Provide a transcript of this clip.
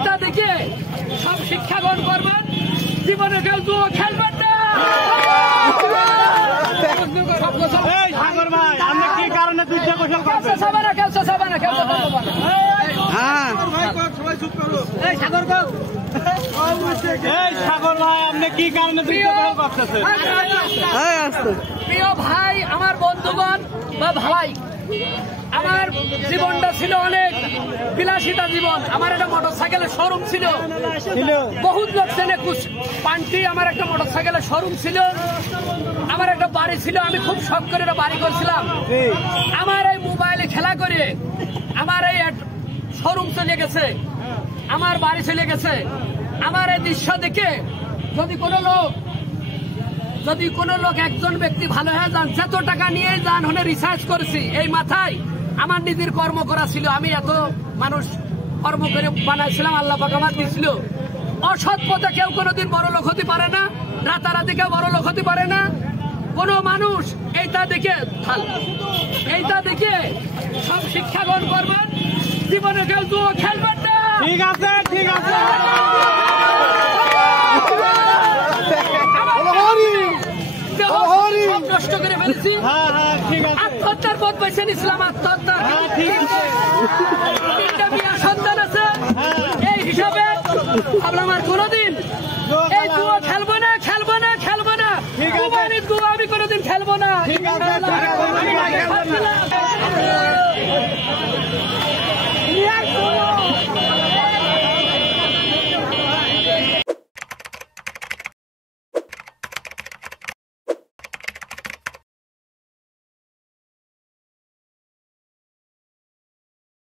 এইটা দেখে সব শিক্ষা গ্রহণ করবেন, জীবনে কেউ জুয়ো খেলবেন না। প্রিয় ভাই, আমার বন্ধুগণ বা ভাই, আমার জীবনটা ছিল অনেক বিলাসিতা জীবন। আমার একটা মোটরসাইকেলের শোরুম ছিল, বহুত লোক চেনে পান্টি। আমার একটা মোটরসাইকেলের শোরুম ছিল, আমার একটা বাড়ি ছিল। আমি খুব শখ করে একটা বাড়ি করছিলাম। আমার এই মোবাইলে খেলা করে আমার এই শোরুম চলে গেছে, আমার বাড়ি চলে গেছে। আমার এই দৃশ্য দেখে যদি কোনো লোক একজন ব্যক্তি ভালো হয়ে যান, যত টাকা নিয়ে যান, হলে রিসার্চ করেছি এই মাথায় আমার নিজের কর্ম করা ছিল। আমি এত মানুষ কর্ম করে বানাইছিলাম, আল্লাহ পাক আমার দিছিল। অসৎ পথে কেউ কোনোদিন বড় লোক হতে পারে না, রাতারাতি কেউ বড় লোক হতে পারে না। কোন মানুষ এইটা দেখে সব শিক্ষা গ্রহণ করবেন, জীবনে কেউ জুয়ো খেলবেন না। ঠিক আছে, ঠিক আছে। নষ্ট করে ফেলছি, আত্মহত্যার পথ বেছে নিয়েছিলাম। আত্মহত্যা সন্তান আছে, এই হিসাবে ভাবলাম আর কোনোদিন